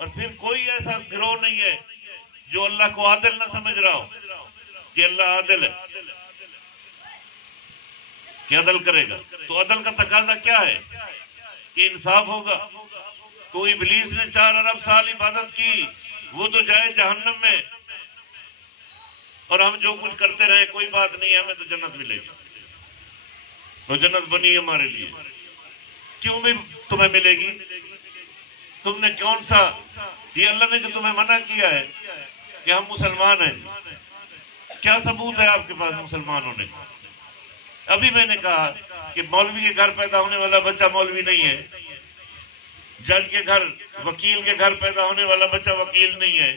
और फिर कोई ऐसा गिरोह नहीं है जो अल्लाह को आदिल ना समझ रहा हो कि अल्लाह आदिल है, कि अदल करेगा। तो अदल का तकाजा क्या है कि इंसाफ होगा। तो इबलीस ने 4 अरब साल इबादत की, वो तो जाए जहन्नम में, और हम जो कुछ करते रहे कोई बात नहीं है, हमें तो जन्नत मिलेगी। तो जन्नत बनी हमारे लिए, क्यों भी तुम्हें मिलेगी? तुमने कौन सा, ये अल्लाह ने जो तुम्हें मना किया है कि हम मुसलमान हैं, क्या सबूत है आपके पास मुसलमान होने का? अभी मैंने कहा कि मौलवी के घर पैदा होने वाला बच्चा मौलवी नहीं है, जज के घर, वकील के घर पैदा होने वाला बच्चा वकील नहीं है,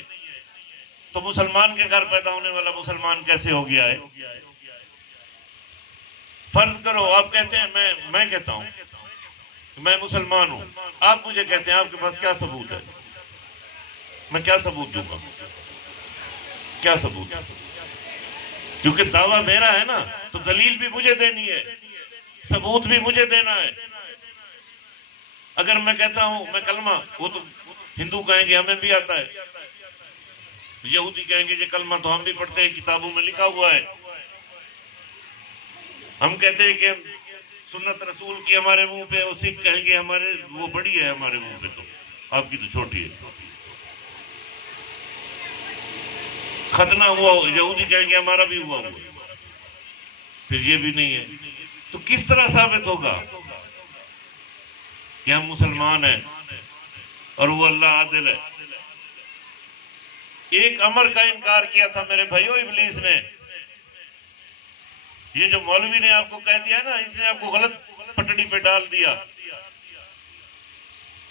तो मुसलमान के घर पैदा होने वाला मुसलमान कैसे हो गया है? फर्ज करो आप कहते हैं, मैं कहता हूं मैं मुसलमान हूं, आप मुझे कहते हैं आपके पास क्या सबूत है? मैं क्या सबूत दूंगा? क्या सबूत? क्योंकि दावा मेरा है ना, तो दलील भी मुझे देनी है, सबूत भी मुझे देना है। अगर मैं कहता हूं मैं कलमा, वो तो हिंदू कहेंगे हमें भी आता है, यहूदी कहेंगे ये कलमा तो हम भी पढ़ते हैं, किताबों में लिखा हुआ है। हम कहते हैं कि सुन्नत रसूल की हमारे मुंह पे, वो सिख कहेंगे हमारे वो बड़ी है हमारे मुंह पे, तो आपकी तो छोटी है। खतना हुआ, यहूदी कहेंगे हमारा भी हुआ, फिर ये भी नहीं है। तो किस तरह साबित होगा कि हम मुसलमान हैं और वो अल्लाह आदिल है? एक अमर का इनकार किया था मेरे भाइयों इबलीस ने। ये जो मौलवी ने आपको कह दिया ना, इसने आपको गलत पटड़ी पे डाल दिया।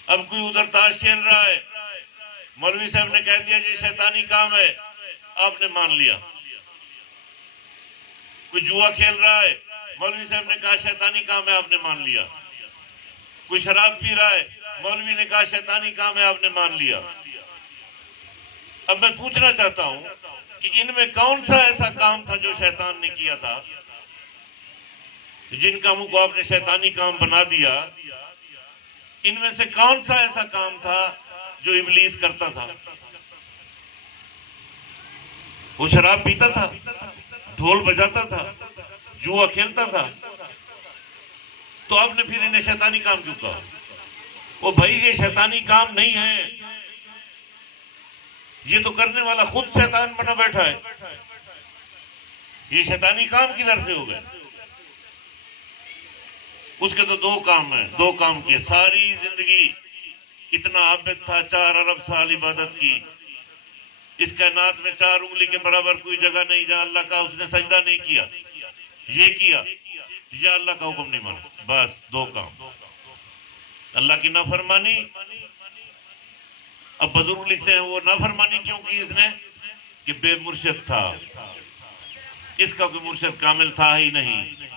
अब कोई उधर ताश खेल रहा है, मौलवी साहब ने कह दिया ये शैतानी काम है, आपने मान लिया। कोई जुआ खेल रहा है, मौलवी साहब ने कहा शैतानी काम है, आपने मान लिया। कोई शराब पी रहा है, मौलवी ने कहा शैतानी काम है, आपने मान लिया। अब मैं पूछना चाहता हूं कि इनमें कौन सा ऐसा काम था जो शैतान ने किया था, जिन कामों को आपने शैतानी काम बना दिया? इनमें से कौन सा ऐसा काम था जो इबलीस करता था? वो शराब पीता था, ढोल बजाता था, जुआ खेलता था, तो आपने फिर इन्हें शैतानी काम क्यों कहा? वो भाई ये शैतानी काम नहीं है, ये तो करने वाला खुद शैतान बना बैठा है। ये शैतानी काम किधर से हो गए? उसके तो 2 काम है, 2 काम किए, सारी जिंदगी इतना आबिद था, 4 अरब साल इबादत की, इस कायनात में 4 उंगली के बराबर कोई जगह नहीं जहां अल्लाह का उसने सजदा नहीं किया। ये किया, या अल्लाह का हुक्म नहीं माना, बस 2 काम। अल्लाह की नाफरमानी। अब बुजुर्ग लिखते हैं वो नाफरमानी क्यों की इसने? कि बेमुर्शिद था, इसका कोई मुर्शिद कामिल था ही नहीं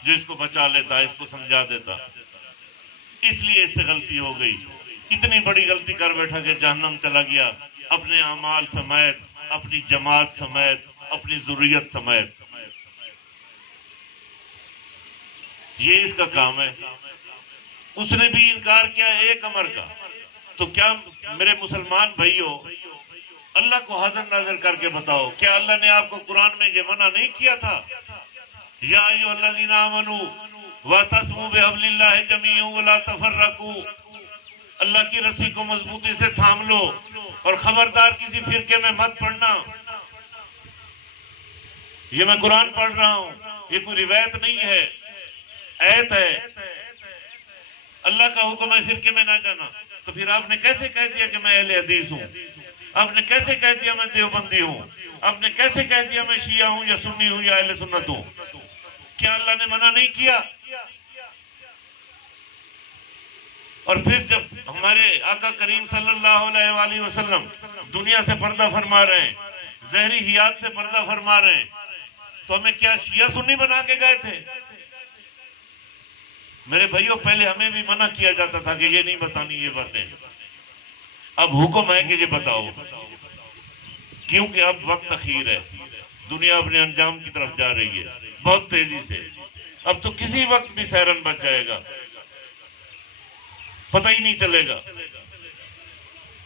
जो इसको बचा लेता, इसको समझा देता, इसलिए इससे गलती हो गई। इतनी बड़ी गलती कर बैठा कि जहन्नम चला गया, अपने अमाल समेत, अपनी जमात समेत, अपनी जुर्रियत समेत। ये इसका काम है। उसने भी इनकार किया एक अमर का। तो क्या मेरे मुसलमान भाइयों, अल्लाह को हाजिर नाजिर करके बताओ, क्या अल्लाह ने आपको कुरान में ये मना नहीं किया था? या अय्युहल्लज़ीना आमनू वतस्मू बिहब्लिल्लाहि जमीअन वला तफर्रकू, अल्लाह की रस्सी को मजबूती से थाम लो और खबरदार किसी फिरके में मत पड़ना। ये मैं कुरान पढ़ रहा हूं, ये कोई रिवायत नहीं है, आयत है। अल्लाह का हुक्म है फिरके में ना जाना। तो फिर आपने कैसे कह दिया कि मैं अहले हदीस हूं? आपने कैसे कह दिया मैं देवबंदी हूं? आपने कैसे कह दिया मैं शिया हूं या सुन्नी हूं या अहले सुन्नत हूं? क्या अल्लाह ने मना नहीं किया? और फिर जब हमारे आका करीम सल्लल्लाहु अलैहि वसल्लम दुनिया से पर्दा फरमा रहे हैं, जहरी हियात से पर्दा फरमा रहे हैं, तो हमें क्या शिया सुन्नी बना के गए थे? मेरे भाइयों, पहले हमें भी मना किया जाता था कि ये नहीं बतानी ये बातें, अब हुक्म है कि ये बताओ, क्योंकि अब वक्त अखीर है, दुनिया अपने अंजाम की तरफ जा रही है बहुत तेजी से। अब तो किसी वक्त भी सैरन बच जाएगा, पता ही नहीं चलेगा।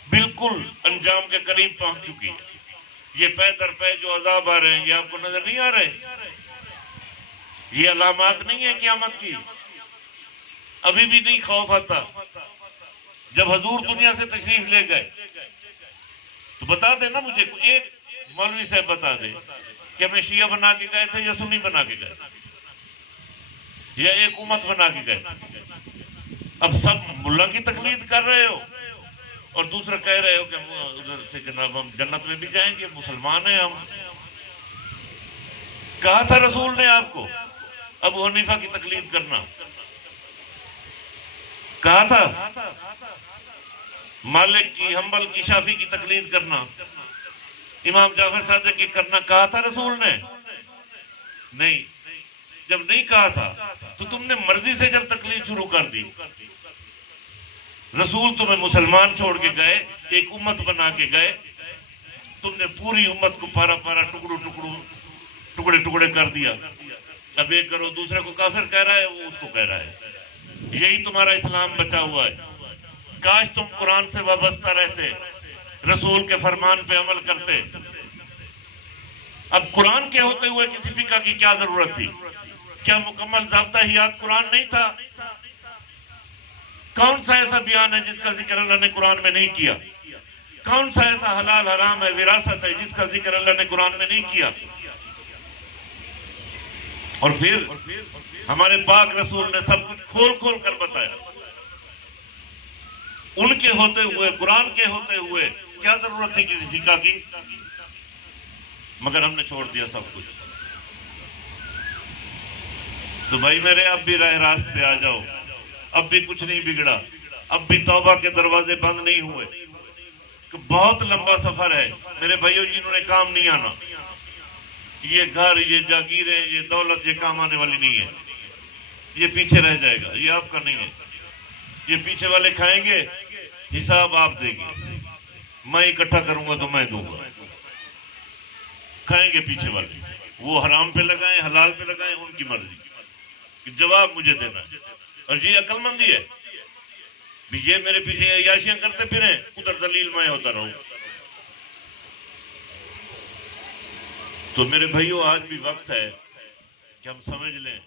बिल्कुल अंजाम के करीब पहुंच चुकी है। ये पै दर पै जो अजाब आ रहे हैं, ये आपको नजर नहीं आ रहे? ये अलामात नहीं है क़यामत की? अभी भी नहीं खौफ आता? जब हजूर दुनिया से तशरीफ ले गए तो बता दे ना मुझे, एक मौलवी साहब बता दे कि हमें शिया बना के गए थे या सुन्नी बना के गए या एक उम्मत बना के गए? अब सब मुल्ला की तकलीद कर रहे हो और दूसरा कह रहे हो कि उधर से जनाब हम जन्नत में भी जाएंगे, मुसलमान हैं हम। कहा था रसूल ने आपको अबू हनीफा की तकलीद करना? कहा था मालिक की, हम्बल की, शाफी की तकलीद करना, इमाम जाफर सादिक की करना? कहा था रसूल ने? नहीं। जब नहीं कहा था तो तुमने मर्जी से जब तकलीद शुरू कर दी, रसूल तुम्हें मुसलमान छोड़ के गए, एक उम्मत बना के गए, तुमने पूरी उम्मत को पारा पारा टुकड़े टुकड़े कर दिया। अब एक करो दूसरे को काफिर कह रहा है, वो उसको कह रहा है। यही तुम्हारा इस्लाम बचा हुआ है। काश तुम कुरान से वाबस्ता रहते, रसूल के फरमान पे अमल करते। अब कुरान के होते हुए किसी फिका की क्या जरूरत थी? क्या मुकम्मल ज़ाब्ता हियात कुरान नहीं था? कौन सा ऐसा बयान है जिसका जिक्र अल्लाह ने कुरान में नहीं किया? कौन सा ऐसा हलाल हराम है, विरासत है, जिसका जिक्र अल्लाह ने कुरान में नहीं किया? और फिर हमारे पाक रसूल ने सब कुछ खोल खोल कर बताया। उनके होते हुए, कुरान के होते हुए क्या जरूरत है किसी फिका की? मगर हमने छोड़ दिया सब कुछ। तो भाई मेरे, अब भी राह रास्त पे आ जाओ, अब भी कुछ नहीं बिगड़ा, अब भी तौबा के दरवाजे बंद नहीं हुए। बहुत लंबा सफर है मेरे भाइयों, जिन्होंने काम नहीं आना। ये घर, ये जागीरें, ये दौलत, ये काम आने वाली नहीं है। ये पीछे रह जाएगा, ये आपका नहीं है। ये पीछे वाले खाएंगे, हिसाब आप देंगे। मैं इकट्ठा करूंगा तो मैं दूंगा। खाएंगे पीछे वाले, वो हराम पे लगाएं, हलाल पे लगाएं, उनकी मर्जी। जवाब मुझे देना है। और ये अक्लमंदी है। ये मेरे पीछे अय्याशियां करते फिरे, उधर जलील मैं होता रहूं। तो मेरे भाइयों, आज भी वक्त है कि हम समझ लें